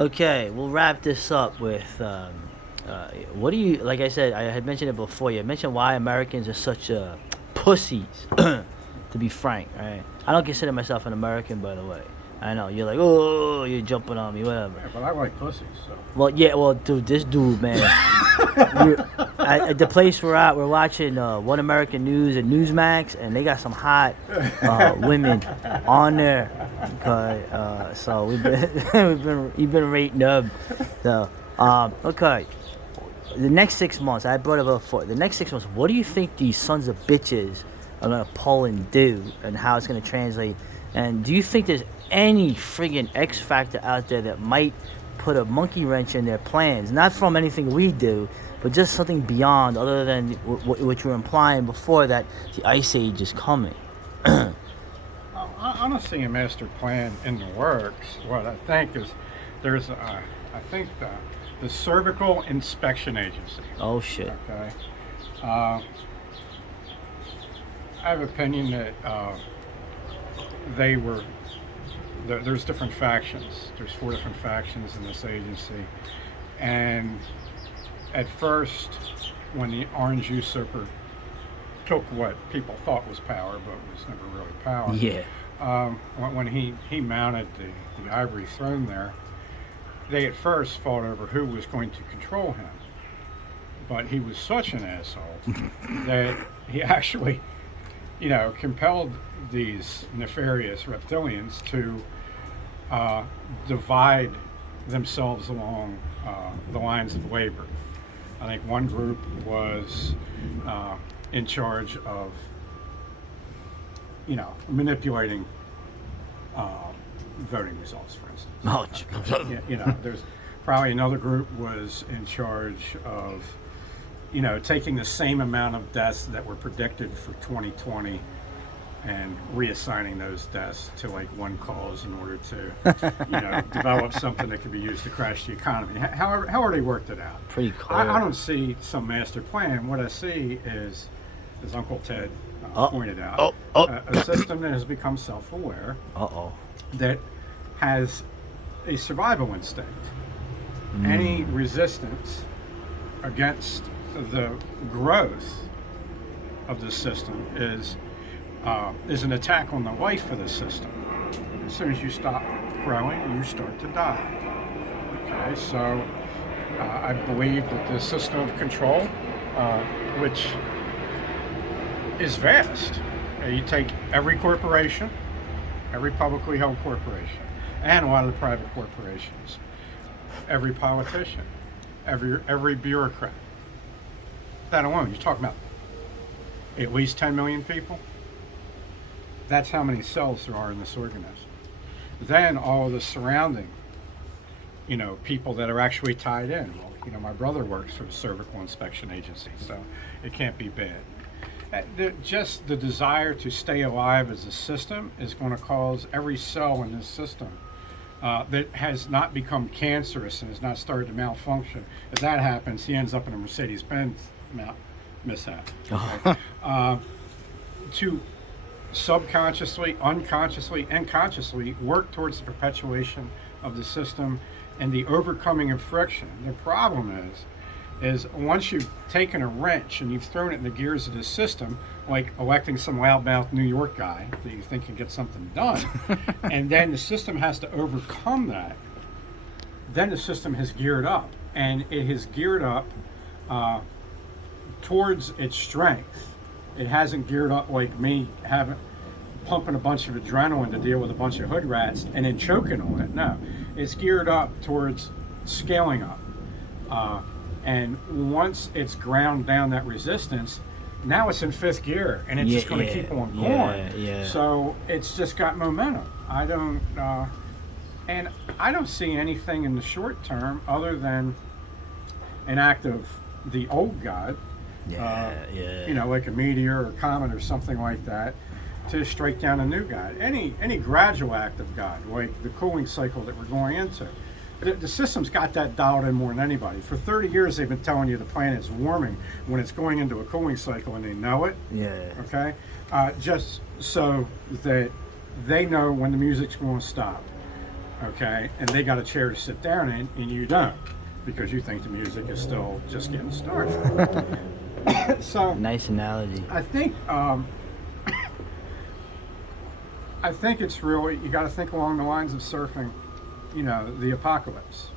Okay, we'll wrap this up with what do you like? I said, I had mentioned it before. You mentioned why Americans are such pussies, to be frank. Right? I don't consider myself an American, by the way. I know you're like, oh, you're jumping on me, whatever. Yeah, but I like pussies, so. Well, yeah, well, dude, this dude, man. At the place we're at, we're watching One American News and Newsmax, and they got some hot women on there. Okay, so we've been rating them. So, okay, the next 6 months, I brought it up before. The next 6 months, what do you think these sons of bitches are gonna pull and do, and how it's gonna translate? And do you think there's any friggin' X factor out there that might put a monkey wrench in their plans? Not from anything we do, but just something beyond, other than what you were implying before, that the Ice Age is coming. I don't see a master plan in the works. What I think is there's, I think the Cervical Inspection Agency. Oh shit. Okay. I have opinion that there's different factions. There's 4 different factions in this agency, and at first, when the Orange Usurper took what people thought was power, but was never really power. Yeah. When he mounted the ivory throne there, they at first fought over who was going to control him. But he was such an asshole that he actually, compelled these nefarious reptilians to divide themselves along the lines of labor. I think one group was in charge of, manipulating voting results, for instance. Oh, There's probably another group was in charge of, taking the same amount of deaths that were predicted for 2020 and reassigning those deaths to like one cause in order to, develop something that could be used to crash the economy. However they worked it out. pretty cool. I don't see some master plan. What I see is, as Uncle Ted pointed out, a system that has become self-aware, that has a survival instinct. Any resistance against the growth of the system is an attack on the life of the system. As soon as you stop growing, you start to die. Okay, so I believe that the system of control, which is vast, you take every corporation, every publicly held corporation, and a lot of the private corporations, every politician, every bureaucrat. That alone, you're talking about at least 10 million people. That's how many cells there are in this organism. Then all of the surrounding, people that are actually tied in. Well, my brother works for the Cervical Inspection Agency, so it can't be bad. Just the desire to stay alive as a system is going to cause every cell in this system that has not become cancerous and has not started to malfunction. If that happens, he ends up in a Mercedes-Benz mishap. Okay? To subconsciously, unconsciously, and consciously work towards the perpetuation of the system and the overcoming of friction. The problem is once you've taken a wrench and you've thrown it in the gears of the system, like electing some loudmouth New York guy that you think can get something done, and then the system has to overcome that, then the system has geared up, and it has geared up towards its strength. It hasn't geared up like me pumping a bunch of adrenaline to deal with a bunch of hood rats and then choking on it. No, it's geared up towards scaling up. And once it's ground down that resistance, now it's in 5th gear and it's just going to keep on going. So it's just got momentum. I don't see anything in the short term other than an act of the old god. Like a meteor or comet or something like that, to strike down a new god. Any gradual act of God, like the cooling cycle that we're going into. The system's got that dialed in more than anybody. For 30 years, they've been telling you the planet's warming when it's going into a cooling cycle, and they know it. Okay? Just so that they know when the music's going to stop. okay, and they got a chair to sit down in, and you don't, because you think the music is still just getting started. So nice analogy. I think it's really, you got to think along the lines of surfing, the apocalypse.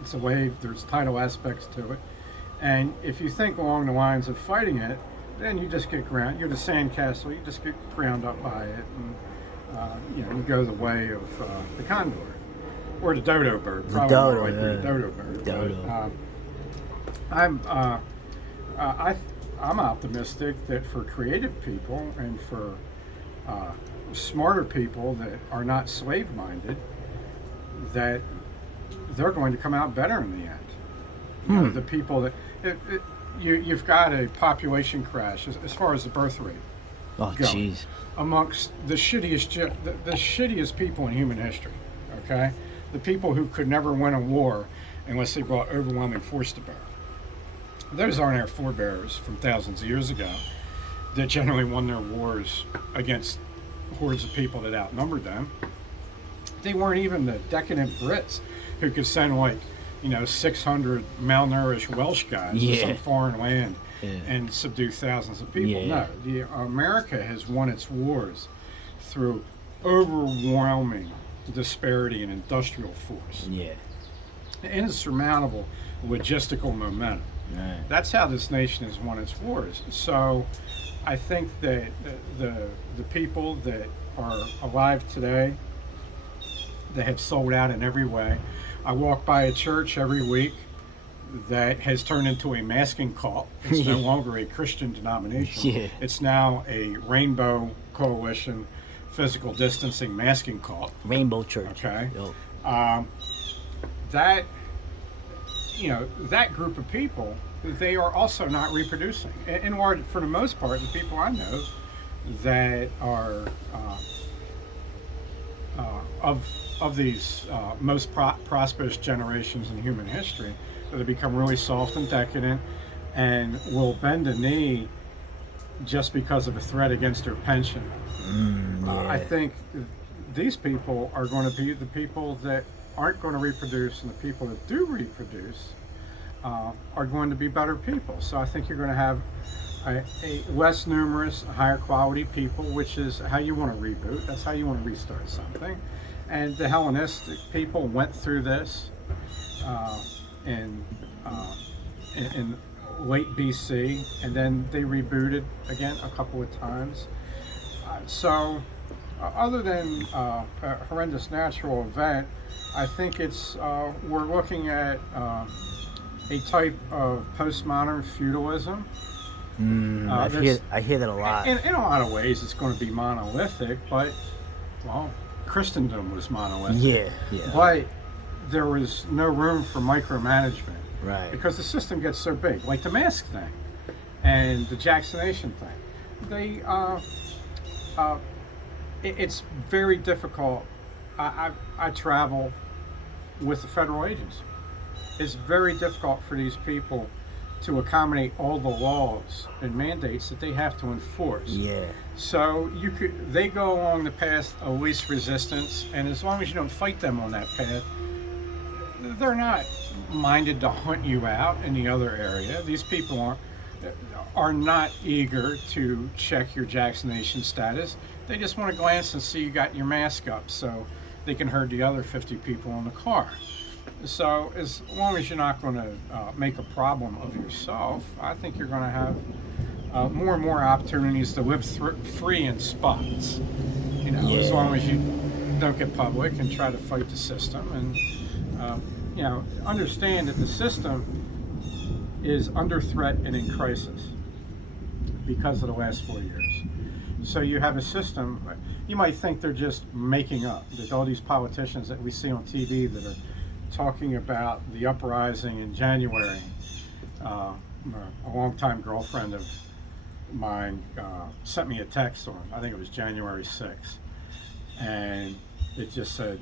It's a wave, there's tidal aspects to it. And if you think along the lines of fighting it, then you just get ground. You're the sandcastle, you just get ground up by it. And, you go the way of the condor. Or the dodo bird. Probably more likely the dodo bird. Dodo. But, I'm optimistic that for creative people and for smarter people that are not slave-minded, that they're going to come out better in the end. The people that you've got a population crash as far as the birth rate. Oh, jeez. Amongst the shittiest people in human history. Okay, the people who could never win a war unless they brought overwhelming force to bear. Those aren't our forebears from thousands of years ago that generally won their wars against hordes of people that outnumbered them. They weren't even the decadent Brits who could send 600 malnourished Welsh guys to some foreign land and subdue thousands of people. No, America has won its wars through overwhelming disparity in industrial force. Insurmountable logistical momentum. That's how this nation has won its wars. So I think that the people that are alive today that have sold out in every way. I walk by a church every week that has turned into a masking cult. It's no longer a Christian denomination. It's now a Rainbow Coalition physical distancing masking cult. Rainbow Church. Okay. Yep. That group of people, they are also not reproducing. And for the most part, the people I know that are of these most prosperous generations in human history, that have become really soft and decadent and will bend a knee just because of a threat against their pension. I think these people are going to be the people that aren't going to reproduce, and the people that do reproduce are going to be better people. So I think you're going to have a less numerous, higher quality people, which is how you want to reboot. That's how you want to restart something. And the Hellenistic people went through this in late BC, and then they rebooted again a couple of times. Other than a horrendous natural event, I think we're looking at a type of postmodern feudalism. I hear that a lot. In a lot of ways, it's going to be monolithic, but, Christendom was monolithic. But there was no room for micromanagement. Right. Because the system gets so big, like the mask thing and the vaccination thing. It's very difficult. I travel with the federal agents. It's very difficult for these people to accommodate all the laws and mandates that they have to enforce. So they go along the path of least resistance, and as long as you don't fight them on that path, they're not minded to hunt you out in the other area. These people are not eager to check your vaccination status. They just want to glance and see you got your mask up so they can herd the other 50 people in the car. So as long as you're not going to make a problem of yourself, I think you're going to have more and more opportunities to live free in spots. As long as you don't get public and try to fight the system, and understand that the system is under threat and in crisis because of the last 4 years. So you have a system. You might think they're just making up. There's all these politicians that we see on TV that are talking about the uprising in January. A longtime girlfriend of mine sent me a text on, I think it was January 6th, and it just said,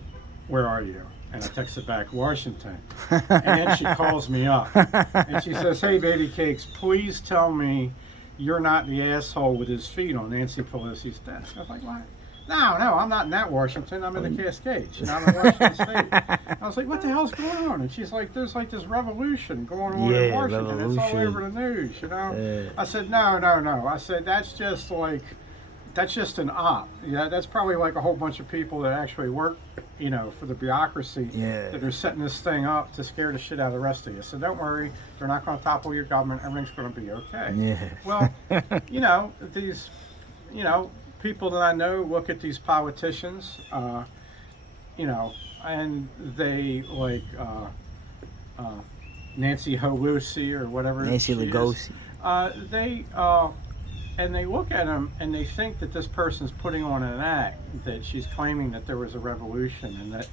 "Where are you?" And I texted back, "Washington." And then she calls me up and she says, "Hey, baby cakes, please tell me you're not the asshole with his feet on Nancy Pelosi's desk." I was like, "What?" No, I'm not in that Washington. I'm in the Cascades. You know, I'm in Washington State. I was like, what the hell's going on? And she's like, there's like this revolution going on in Washington. It's all over the news, you know? I said, no. I said, that's just an op. Yeah, that's probably like a whole bunch of people that actually work, you know, for the bureaucracy that are setting this thing up to scare the shit out of the rest of you. So don't worry, they're not going to topple your government. Everything's going to be okay. Yeah. Well, you know, these, you know, people that I know look at these politicians, you know, and they like Nancy Pelosi or whatever. Nancy Lugosi. And they look at him and they think that this person's putting on an act, that she's claiming that there was a revolution, and that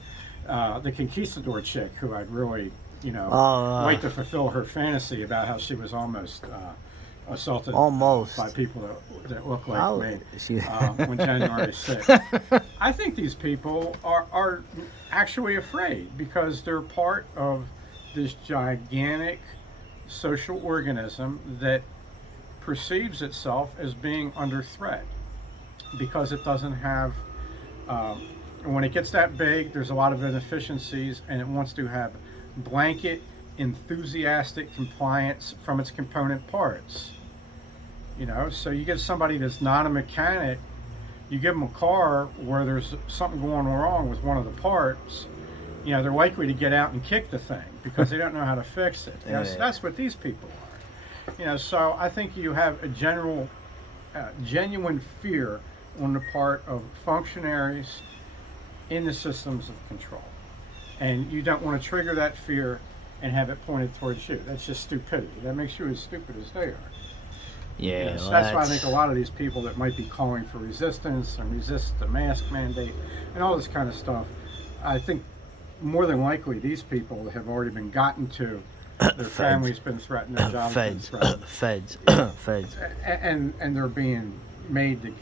the conquistador chick, who I'd really, you know, like to fulfill her fantasy about how she was almost assaulted by people that look like me when January 6th. I think these people are actually afraid because they're part of this gigantic social organism that perceives itself as being under threat because it doesn't have when it gets that big, there's a lot of inefficiencies, and it wants to have blanket enthusiastic compliance from its component parts. You know, so you get somebody that's not a mechanic, you give them a car where there's something going wrong with one of the parts, you know, they're likely to get out and kick the thing because they don't know how to fix it. You know, so that's what these people are. You know, so I think you have a genuine fear on the part of functionaries in the systems of control. And you don't want to trigger that fear and have it pointed towards you. That's just stupidity. That makes you as stupid as they are. Yeah, you know, so that's why I think a lot of these people that might be calling for resistance and resist the mask mandate and all this kind of stuff, I think more than likely these people have already been gotten to. Their family's been threatened, their job's been threatened. Feds. And they're being made to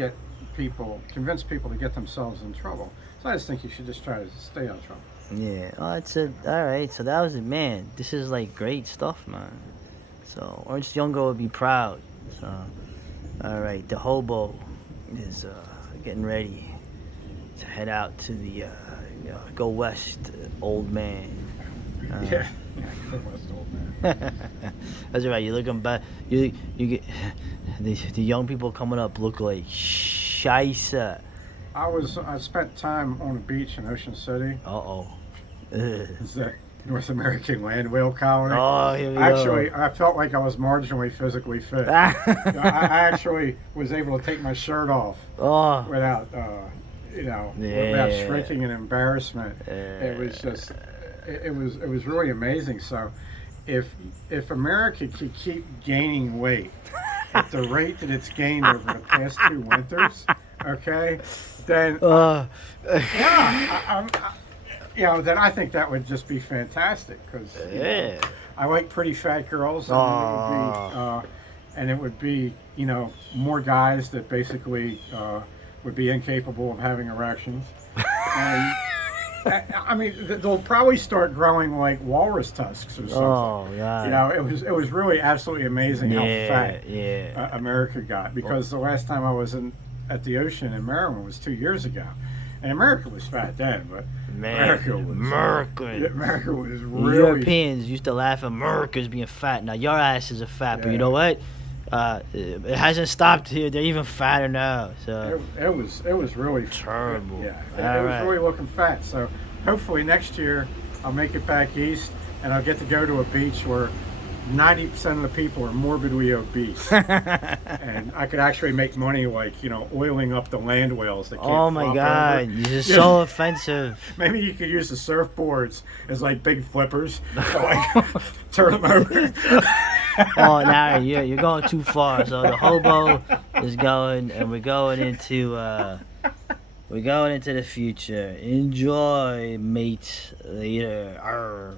convince people to get themselves in trouble. So I just think you should just try to stay out of trouble. Yeah, all right, so that was it, man. This is like great stuff, man. So Ernst Younger would be proud. So, all right, the Hobo is getting ready to head out to the go west, old man. Yeah, go west, old man. That's right. You're looking back. You get the young people coming up look like scheisse. I spent time on a beach in Ocean City. Is that North American land whale colony? Oh, here we Actually, go. I felt like I was marginally physically fit. I actually was able to take my shirt off without, without shrinking in embarrassment. It was just, it was really amazing. So, if America could keep gaining weight at the rate that it's gained over the past 2 winters, okay, then then I think that would just be fantastic because I like pretty fat girls, and it would be more guys that basically would be incapable of having erections. And I mean, they'll probably start growing like walrus tusks or something. Oh God! It was really absolutely amazing how fat America got, because the last time I was at the ocean in Maryland was 2 years ago. And America was fat then, but America was really... Europeans used to laugh at America's being fat. Now, your asses are fat, but you know what? It hasn't stopped here. They're even fatter now. So it was really terrible. Yeah, it was really looking fat. So hopefully next year I'll make it back east, and I'll get to go to a beach where 90% of the people are morbidly obese, and I could actually make money, like oiling up the land whales that can't Oh my God, over. You're just so offensive. Maybe you could use the surfboards as like big flippers to like turn them over. Oh, now you're going too far. So the Hobo is going, and we're going into the future. Enjoy, mate. Later. Arr.